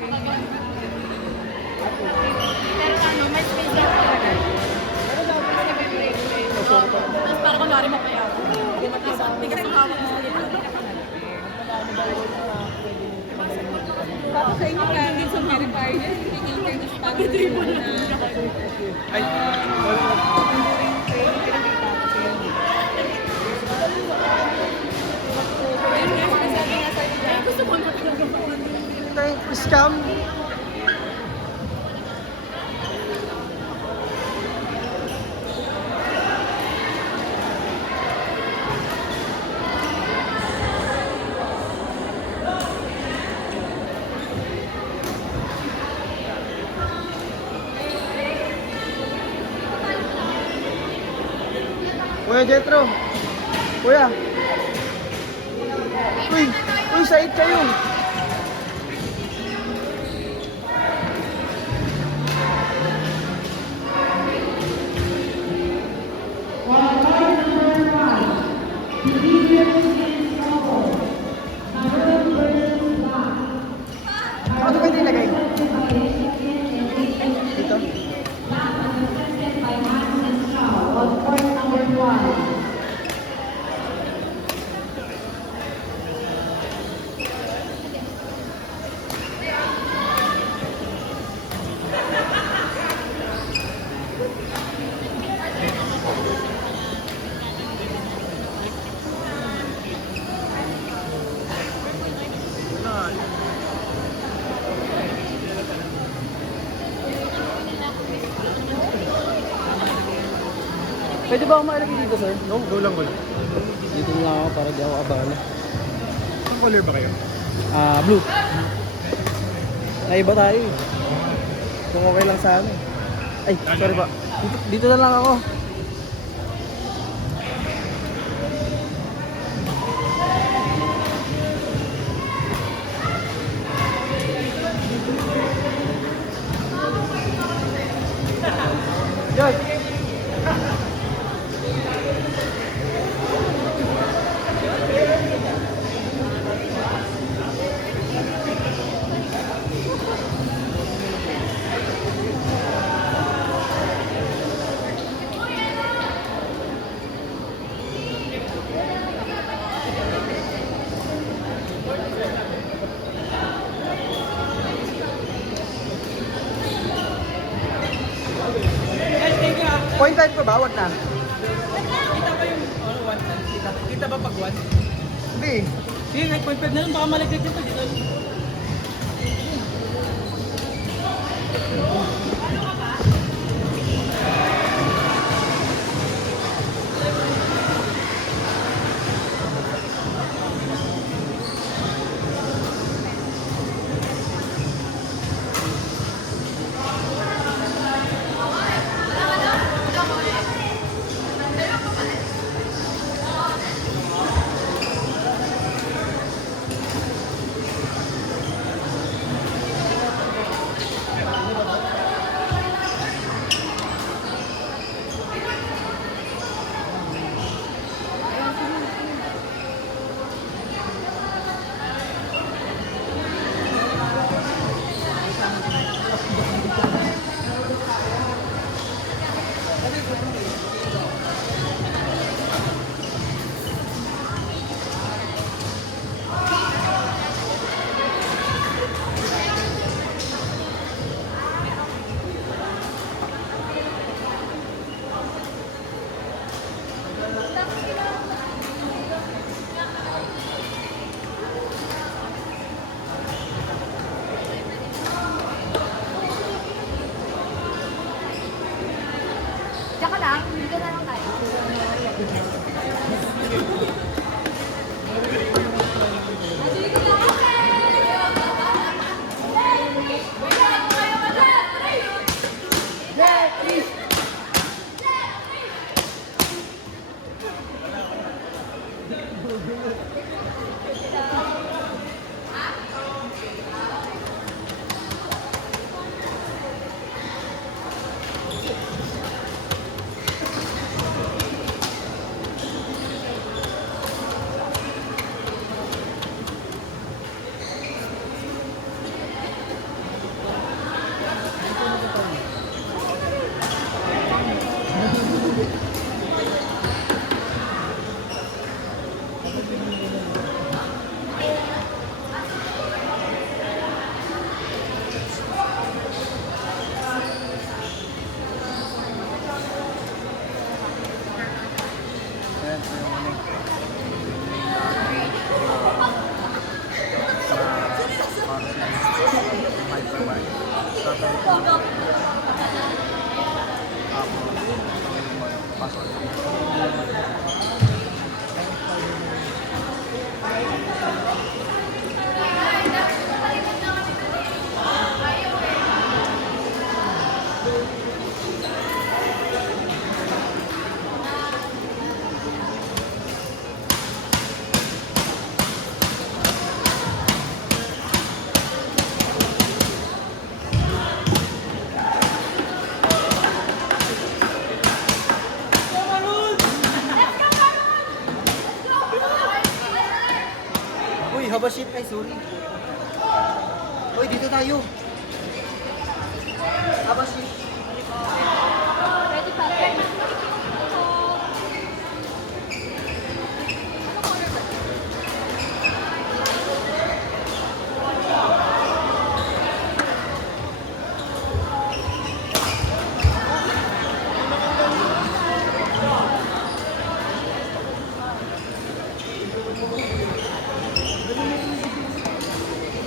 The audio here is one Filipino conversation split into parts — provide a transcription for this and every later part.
Pero ano, may space lang talaga. Tapos para kunwari mapayaan. Hindi kasi hawak mo sa gitna. Tapos sa inyo kaya din sa verifier niya, hindi internet pag-dribble na. Ay, Gusto mo na talaga ba? scam. Kuya Jetro. Kuya. Uy, sait kayo. Ano ba nilagay? Dito? Pwede ba ako mailagay dito, sir? No, go lang, go lang. Dito lang ako para di ako abala. Anong color ba kayo? Blue. Naiba tayo eh. Kung okay lang sa amin. Ay, sorry pa. Dito na lang ako. George! Point time ko ba? Wag na. Kita ba yung, ano, one time? Kita ba pag one? Hindi. Sige, kahit 0.5 na lang, baka malagdag dito. Dito. sorry. Uy, dito tayo. Abas yun. Ready pa.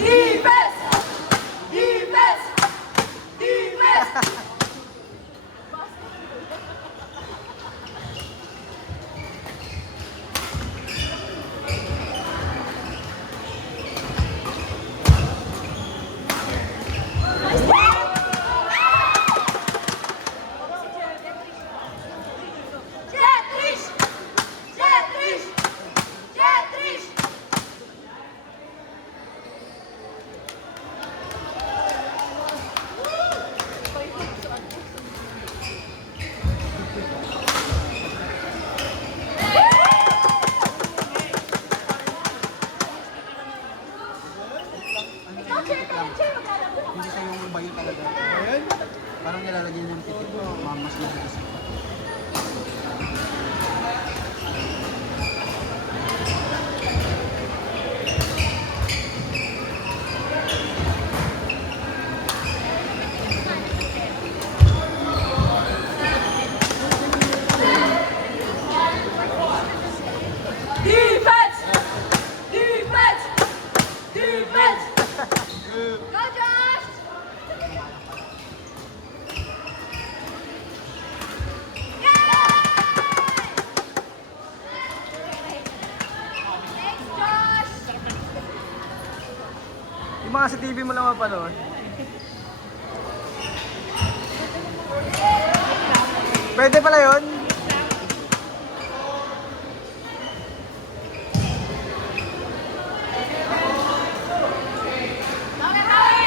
Defense! Defense! Defense! Jetrish! Jetrish! Jetrish! Hindi siya yung bayo talaga. Parang nilalagyan yung titik mo. Mas mabilis. Defense! Defense! Defense! Go Josh! Thanks Josh! Yung mga sa TV mo lang mapanood. Pwede pala yun? Bawi, bawi!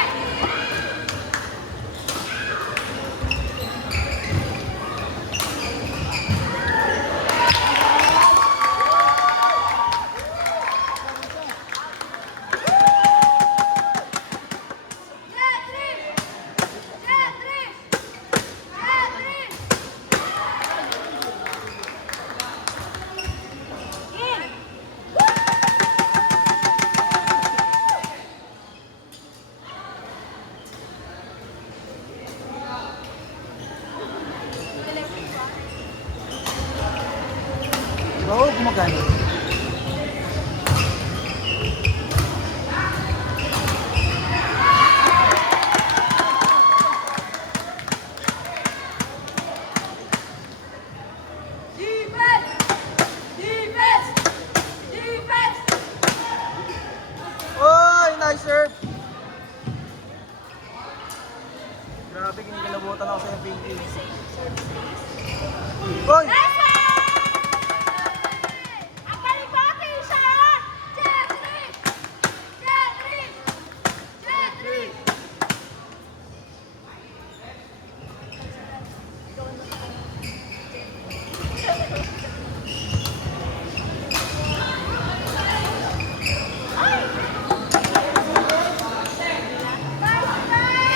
Jetrish! Jetrish! Jetrish! In! Oo, gumagana. Defense! Defense! Defense! Oy, nice serve! Grabe, kinikilabutan ako sa yung pinky. Oy! Nice one! Ang galing mo, Keisha! Jetrish! Jetrish! Jetrish! Nice play!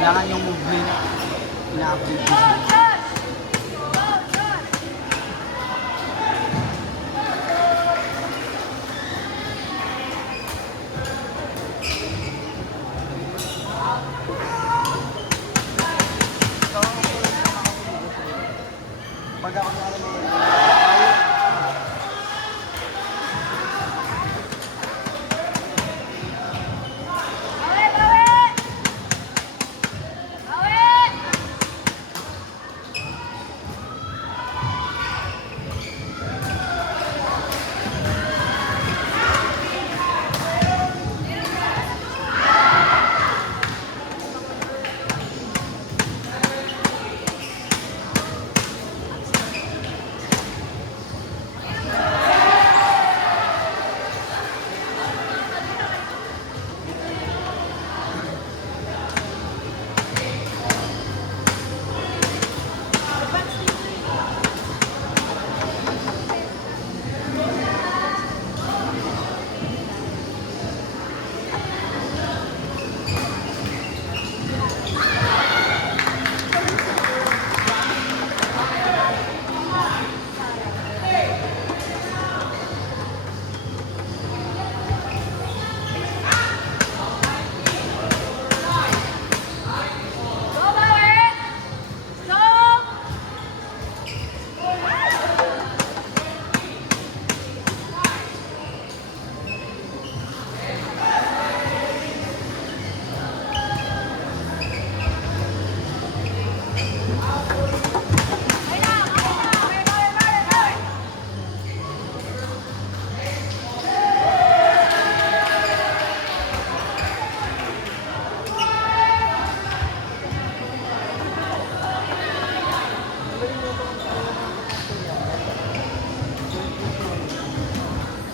Kailangan yung movement, ina-update Go, mo. Josh! Go, Josh! Pag ako na alam mo, Bawi, bawi! Bawi! Go, bawi! Stop! Ayun na! Bawi, bawi, bawi, bawi!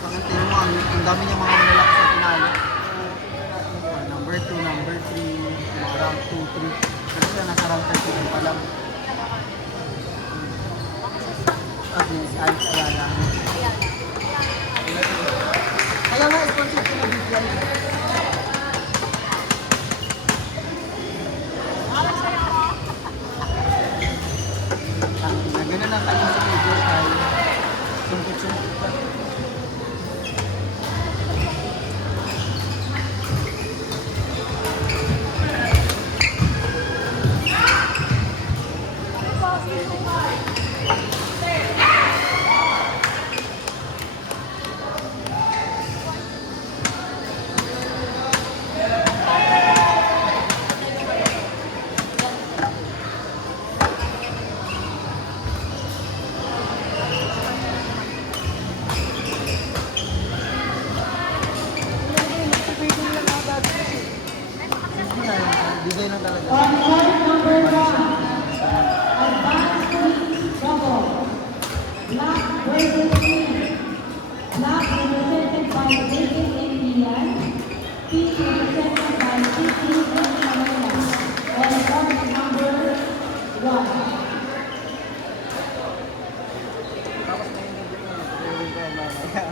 pagkantin mo, ang dami niyang mga malalaki sa tinalo. Number 2, number 3, mga rank 2, 3. Pero siya nasa rank 32 pa lang. At yes, Alex Ayala. Kaya nga, sponsor ko na bigyan. Ganun lang tayo sa video tayo. Sumpit-sumpit ka. Design na talaga. On court number 1, advanced police double. Black versus green. Black represented by David Indian. Pink represented by Titi and Shamila. On court number 1. Tapos na yung video ko. Tutuloy ko mamaya.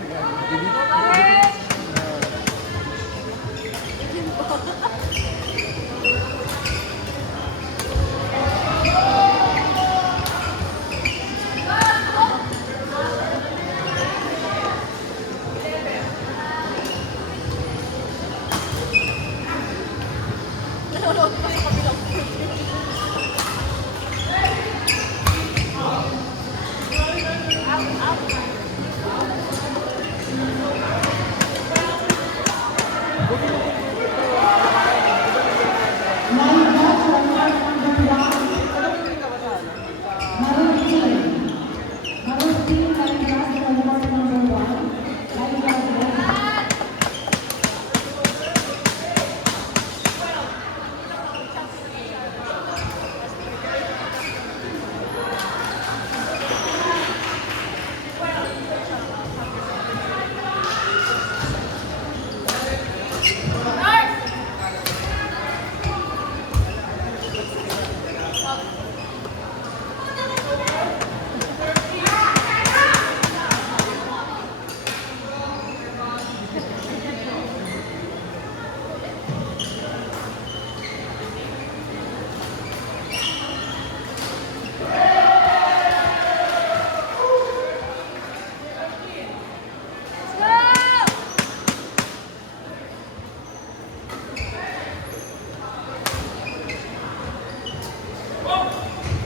Bawi! Nanonood pa sa kabilang. Nine dots on court number 1. Maroon team. Maroon team, 9 dots on court number 1. 9 dots on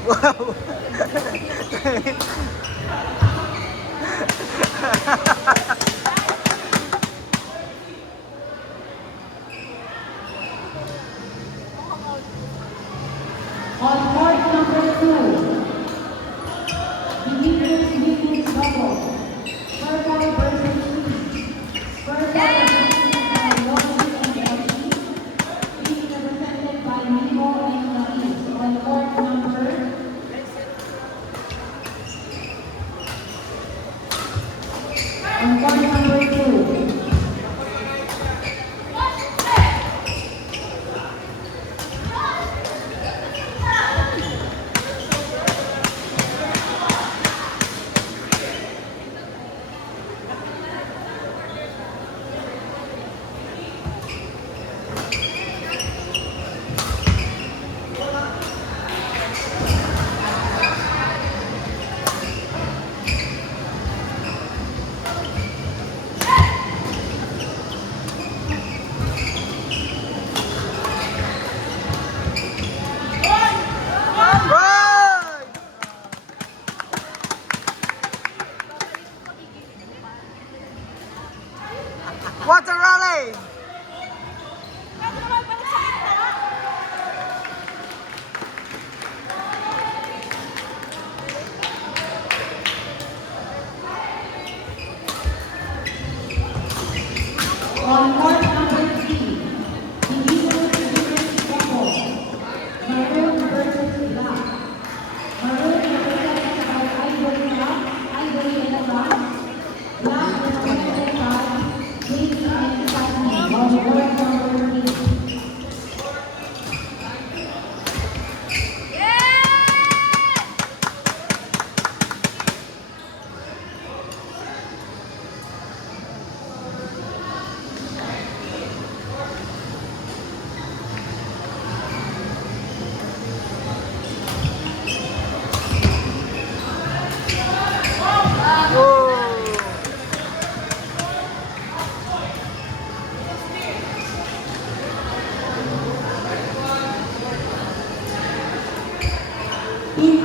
Wow! On court number 2, Beginners Women's Double. Purple versus Pink. Purple represented by Rosie and Elsie. Pink represented by Nico and Latif. On court number two. Right! What a rally! Pwede naman balik sa gitna. On court number 3, Beginners Women's Double. Maroon versus Black. Maroon represented by Ivory and Black. Black represented by Queen and Stephanie. On court number 3. Pink